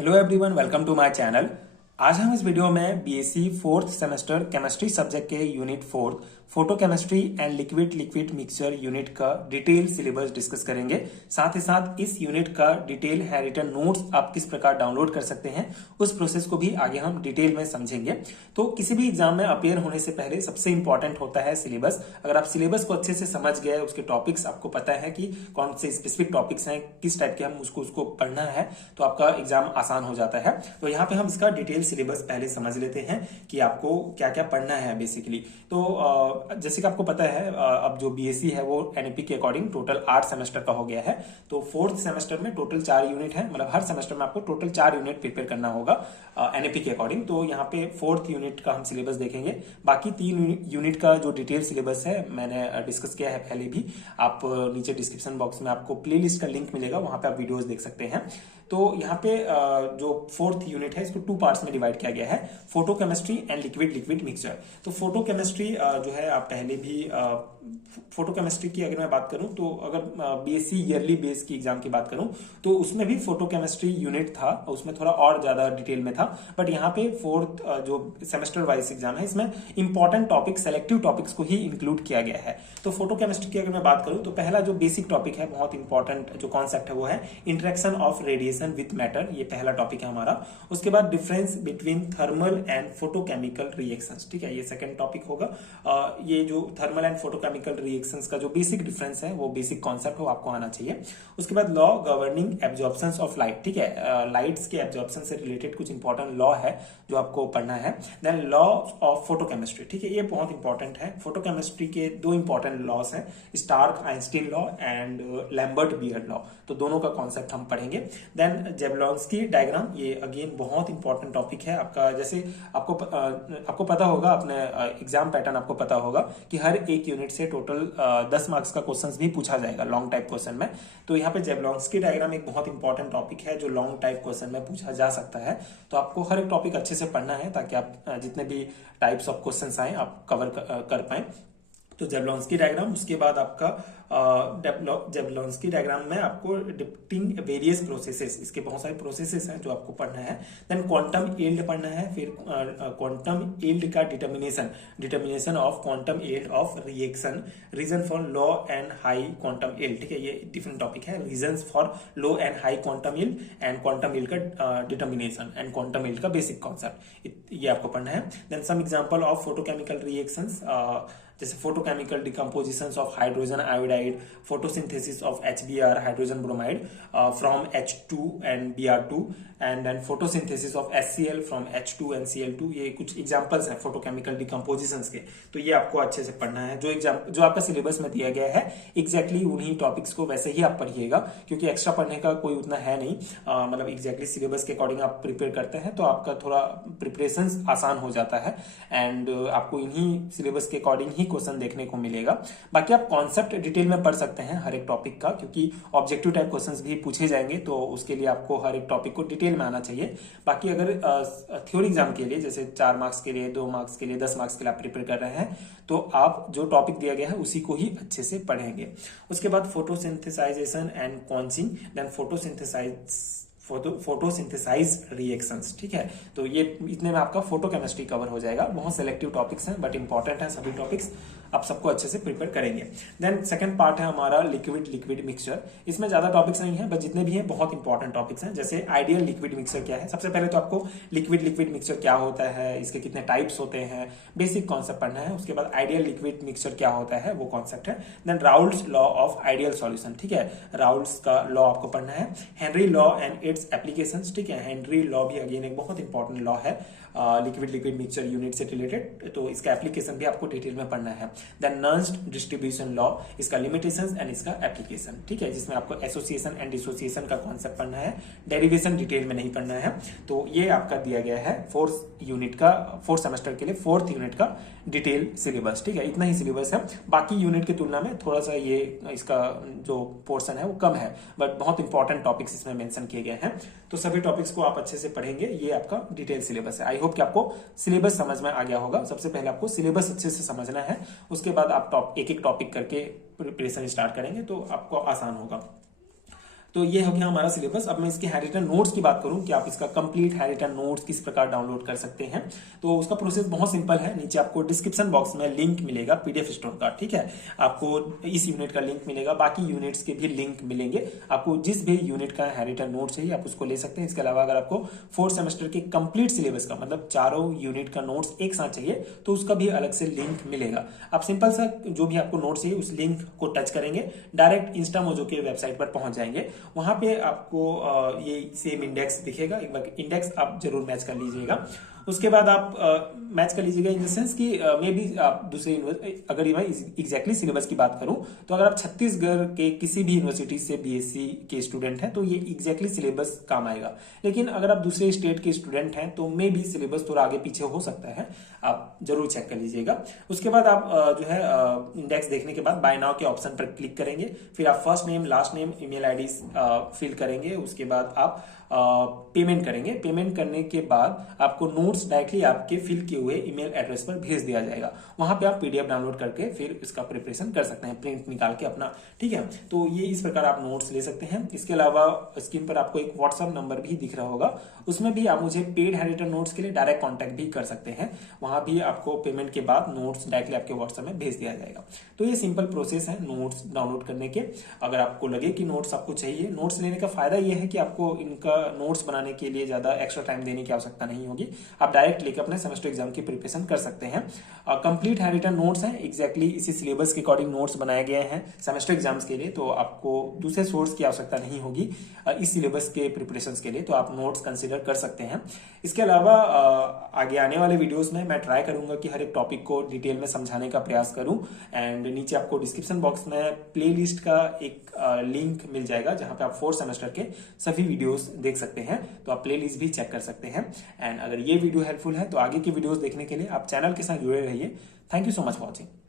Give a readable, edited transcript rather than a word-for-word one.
Hello everyone, welcome to my channel. आज हम इस वीडियो में BSc fourth semester chemistry subject के unit 4 photochemistry and liquid liquid mixture unit का detail syllabus discuss करेंगे। साथ ही साथ इस यूनिट का डिटेल है रिटन नोट्स आप किस प्रकार डाउनलोड कर सकते हैं, उस प्रोसेस को भी आगे हम डिटेल में समझेंगे। तो किसी भी एग्जाम में अपेयर होने से पहले सबसे इंपॉर्टेंट होता है सिलेबस। अगर आप सिलेबस को अच्छे से समझ गए, उसके टॉपिक्स आपको पता है कि कौन से स्पेसिफिक टॉपिक्स हैं, किस टाइप के हम उसको पढ़ना है, तो आपका एग्जाम आसान हो जाता है। तो यहाँ पे हम इसका डिटेल सिलेबस पहले समझ लेते हैं कि आपको क्या क्या पढ़ना है बेसिकली। तो जैसे कि आपको पता है, अब जो बीएससी है वो एनईपी के अकॉर्डिंग टोटल 8 सेमेस्टर का हो गया है। तो फोर्थ सेमेस्टर में टोटल 4 यूनिट है, मतलब हर सेमेस्टर में आपको टोटल 4 यूनिट प्रिपेयर करना होगा एनईपी के अकॉर्डिंग। तो यहाँ पे फोर्थ यूनिट का हम सिलेबस देखेंगे। बाकी 3 यूनिट का जो डिटेल सिलेबस है मैंने डिस्कस किया है पहले भी। आप नीचे डिस्क्रिप्शन बॉक्स में आपको प्लेलिस्ट का लिंक मिलेगा, वहां पे आप वीडियोस देख सकते हैं। तो यहाँ पे जो फोर्थ यूनिट है इसको 2 पार्ट्स में डिवाइड किया गया है, photo chemistry and liquid liquid mixture. तो फोटो केमिस्ट्री जो है आप पहले भी फोटो केमिस्ट्री की अगर मैं बात करूं, तो अगर बीएससी ईयरली बेस की एग्जाम की बात करूं तो उसमें भी फोटो केमिस्ट्री यूनिट था, उसमें थोड़ा और ज्यादा डिटेल में था। बट यहाँ पे फोर्थ जो सेमेस्टर वाइज एग्जाम है इसमें इंपॉर्टेंट टॉपिक, सेलेक्टिव टॉपिक्स को ही इंक्लूड किया गया है। तो फोटो केमिस्ट्री की अगर मैं बात करूं तो पहला जो बेसिक टॉपिक है, बहुत इंपॉर्टेंट जो कॉन्सेप्ट है वो है interaction of radiation with matter. ये पहला टॉपिक है हमारा। उसके बाद difference between thermal and photochemical reactions, ठीक है, ये सेकंड टॉपिक होगा। ये जो थर्मल एंड फोटोकेमिकल रिएक्शंस का जो बेसिक डिफरेंस है, वो बेसिक कॉन्सेप्ट वो आपको आना चाहिए। उसके बाद law governing absorption of light, ठीक है, लाइट्स के एब्जॉर्प्शन से रिलेटेड कुछ इंपॉर्टेंट लॉ है जो आपको पढ़ना है। देन लॉ ऑफ फोटोकेमिस्ट्री, ठीक है, ये बहुत इंपॉर्टेंट है। फोटोकेमिस्ट्री के 2 इंपॉर्टेंट लॉस हैं, Stark Einstein law and Lambert Beer law. तो दोनों का कॉन्सेप्ट हम पढ़ेंगे। देन जेबलॉन्स्की डायग्राम, ये अगेन बहुत इंपॉर्टेंट टॉपिक है आपका। जैसे आपको पता होगा, अपने एग्जाम पैटर्न आपको पता होगा कि हर एक यूनिट से टोटल 10 मार्क्स का क्वेश्चन भी पूछा जाएगा लॉन्ग टाइप क्वेश्चन में। तो यहाँ पे जेबलॉन्स्की डायग्राम एक बहुत इंपॉर्टेंट टॉपिक है जो लॉन्ग टाइप क्वेश्चन में पूछा जा सकता है। तो आपको हर एक टॉपिक अच्छे से पढ़ना है ताकि आप जितने भी टाइप्स ऑफ क्वेश्चन आए आप कवर कर पाए। तो जेबलॉन्स्की डायग्राम, उसके बाद आपका जेबलॉन्स्की डायग्राम में आपको डिपिक्टिंग वेरियस प्रोसेसेस, इसके बहुत सारे प्रोसेसेस हैं जो आपको पढ़ना है। देन क्वांटम यील्ड पढ़ना है, फिर क्वांटम यील्ड का determination of quantum yield of reaction, reason for low and high quantum yield, ठीक है, ये डिफरेंट टॉपिक है। Reasons for low and high quantum yield and quantum yield का डिटर्मिनेशन एंड क्वांटम यील्ड का basic concept, ये आपको पढ़ना है। Then some example of photochemical reactions, जैसे photochemical decomposition of hydrogen iodide, photosynthesis of HBr hydrogen bromide from H2 and Br2, and then photosynthesis of HCl from H2 and Cl2। ये कुछ examples हैं photochemical डिकम्पोजिशंस के। तो ये आपको अच्छे से पढ़ना है। जो आपका सिलेबस में दिया गया है एग्जैक्टली उन्हीं टॉपिक्स को वैसे ही आप पढ़िएगा, क्योंकि एक्स्ट्रा पढ़ने का कोई उतना है नहीं। मतलब एग्जैक्टली सिलेबस के अकॉर्डिंग आप प्रिपेयर करते हैं तो आपका थोड़ा प्रिपरेशन आसान हो जाता है, एंड आपको इन्हीं सिलेबस के अकॉर्डिंग ही क्वेश्चन देखने को मिलेगा। बाकी आप कॉन्सेप्ट डिटेल में पढ़ सकते हैं हर एक टॉपिक का, क्योंकि ऑब्जेक्टिव टाइप क्वेश्चंस भी पूछे जाएंगे, तो उसके लिए आपको हर एक टॉपिक को डिटेल में आना चाहिए। बाकी अगर थ्योरी एग्जाम के लिए, जैसे 4 मार्क्स के लिए, 2 मार्क्स के लिए, 10 मार्क्स के लिए आप प्रिपेयर कर रहे हैं, तो आप जो टॉपिक दिया गया है उसी को ही अच्छे से पढ़ेंगे। उसके बाद फोटोसिंथेसाइजेशन एंड क्वांचिंग, देन फोटोसिंथेसाइज रिएक्शंस, ठीक है। तो ये इतने में आपका फोटो केमिस्ट्री कवर हो जाएगा। बहुत सेलेक्टिव टॉपिक्स हैं बट इंपॉर्टेंट है सभी टॉपिक्स, आप सबको अच्छे से प्रिपेयर करेंगे। देन सेकंड पार्ट है हमारा लिक्विड लिक्विड मिक्सचर। इसमें ज्यादा टॉपिक्स नहीं है, बट जितने भी हैं बहुत इंपॉर्टेंट टॉपिक्स हैं। जैसे आइडियल लिक्विड मिक्सचर क्या है, सबसे पहले तो आपको लिक्विड लिक्विड मिक्सचर क्या होता है, इसके कितने टाइप्स होते हैं, बेसिक कॉन्सेप्ट पढ़ना है। उसके बाद आइडियल लिक्विड मिक्सचर क्या होता है, वो कॉन्सेप्ट है। Then Raoult's law of ideal solution, ठीक है, राउल्स का लॉ आपको पढ़ना है। Henry law and its applications, ठीक है, हेनरी लॉ भी अगेन एक बहुत इंपॉर्टेंट लॉ है लिक्विड लिक्विड मिक्सचर यूनिट से रिलेटेड, तो इसका एप्लीकेशन भी आपको डिटेल में पढ़ना है। देन नर्न्स डिस्ट्रीब्यूशन लॉ, इसका लिमिटेशंस एंड इसका एप्लीकेशन, ठीक है, जिसमें आपको एसोसिएशन एंड डिसोसिएशन का कॉन्सेप्ट पढ़ना है, डेरिवेशन डिटेल में नहीं पढ़ना है। तो ये आपका दिया गया है फोर्थ यूनिट का, फोर्थ सेमेस्टर के लिए फोर्थ यूनिट का डिटेल सिलेबस, ठीक है, इतना ही सिलेबस है। बाकी यूनिट की तुलना में थोड़ा सा ये इसका जो पोर्शन है वो कम है, बट बहुत इंपॉर्टेंट टॉपिक्स इसमें मेंशन किए गए हैं। तो सभी टॉपिक्स को आप अच्छे से पढ़ेंगे, ये आपका डिटेल सिलेबस है। आई होप कि आपको सिलेबस समझ में आ गया होगा। सबसे पहले आपको सिलेबस अच्छे से समझना है, उसके बाद आप एक एक टॉपिक करके प्रिपरेशन स्टार्ट करेंगे तो आपको आसान होगा। तो ये हो गया हमारा सिलेबस। अब मैं इसके हैंडरिटन नोट्स की बात करूं कि आप इसका कंप्लीट हैंडरिटन नोट्स किस प्रकार डाउनलोड कर सकते हैं, तो उसका प्रोसेस बहुत सिंपल है। नीचे आपको डिस्क्रिप्शन बॉक्स में लिंक मिलेगा पीडीएफ स्टोर का, ठीक है। आपको इस यूनिट का लिंक मिलेगा, बाकी यूनिट्स के भी लिंक मिलेंगे। आपको जिस भी यूनिट का हैंडरिटन नोट चाहिए आप उसको ले सकते हैं। इसके अलावा अगर आपको 4th सेमेस्टर के कंप्लीट सिलेबस का मतलब चारों यूनिट का नोट्स एक साथ चाहिए तो उसका भी अलग से लिंक मिलेगा। आप सिंपल सा जो भी आपको नोट चाहिए उस लिंक को टच करेंगे, डायरेक्ट इंस्टामोजो के वेबसाइट पर पहुंच जाएंगे। वहां पे आपको ये सेम इंडेक्स दिखेगा, एक बार इंडेक्स आप जरूर मैच कर लीजिएगा। उसके बाद आप मैच कर लीजिएगा इन द सेंस कि मे बी आप दूसरे अगर मैं एग्जैक्टली सिलेबस की बात करूं तो अगर आप छत्तीसगढ़ के किसी भी यूनिवर्सिटी से बीएससी के स्टूडेंट हैं तो ये एग्जैक्टली सिलेबस काम आएगा। लेकिन अगर आप दूसरे स्टेट के स्टूडेंट हैं तो मे बी सिलेबस थोड़ा आगे पीछे हो सकता है, आप जरूर चेक कर लीजिएगा। उसके बाद आप जो है इंडेक्स देखने के बाद बाय नाउ के ऑप्शन पर क्लिक करेंगे, फिर आप first name last name email ID fill करेंगे। उसके बाद आप पेमेंट करेंगे। पेमेंट करने के बाद आपको नोट्स डायरेक्टली आपके फिल किए हुए ईमेल एड्रेस पर भेज दिया जाएगा। वहां पे आप पीडीएफ डाउनलोड करके फिर इसका प्रिपरेशन कर सकते हैं, प्रिंट निकाल के अपना, ठीक है। तो ये इस प्रकार आप नोट्स ले सकते हैं। इसके अलावा स्क्रीन पर आपको एक व्हाट्सएप नंबर भी दिख रहा होगा, उसमें भी आप मुझे पेड हैंडरिटन नोट्स के लिए डायरेक्ट कॉन्टैक्ट भी कर सकते हैं। वहां भी आपको पेमेंट के बाद नोट्स डायरेक्टली आपके व्हाट्सएप में भेज दिया जाएगा। तो ये सिंपल प्रोसेस है नोट्स डाउनलोड करने के। अगर आपको लगे कि नोट्स आपको चाहिए, नोट्स लेने का फायदा यह है कि आपको इनका नोट्स बनाने के लिए ज्यादा एक्स्ट्रा टाइम देने की आवश्यकता नहीं होगी। आप डायरेक्ट लेकर अपने सेमेस्टर एग्जाम की प्रिपरेशन कर सकते हैं। कंप्लीट हैंडरिटन नोट्स हैं, एग्जैक्टली इसी सिलेबस के अकॉर्डिंग नोट्स बनाए गए हैं सेमेस्टर एग्जाम्स के लिए, तो आपको दूसरे सोर्स की आवश्यकता नहीं होगी इस सिलेबस के प्रिपरेशन के लिए, तो आप नोट्स कंसिडर कर सकते हैं। इसके अलावा आगे आने वाले वीडियोस में मैं ट्राई करूंगा कि हर एक टॉपिक को डिटेल में समझाने का प्रयास करूं। एंड नीचे आपको डिस्क्रिप्शन बॉक्स में प्लेलिस्ट का एक लिंक मिल जाएगा जहां पे आप 4th सेमेस्टर के सभी वीडियोस देख सकते हैं, तो आप प्लेलिस्ट भी चेक कर सकते हैं। एंड अगर ये वीडियो हेल्पफुल है तो आगे की वीडियोस देखने के लिए आप चैनल के साथ जुड़े रहिए। Thank you so much for watching.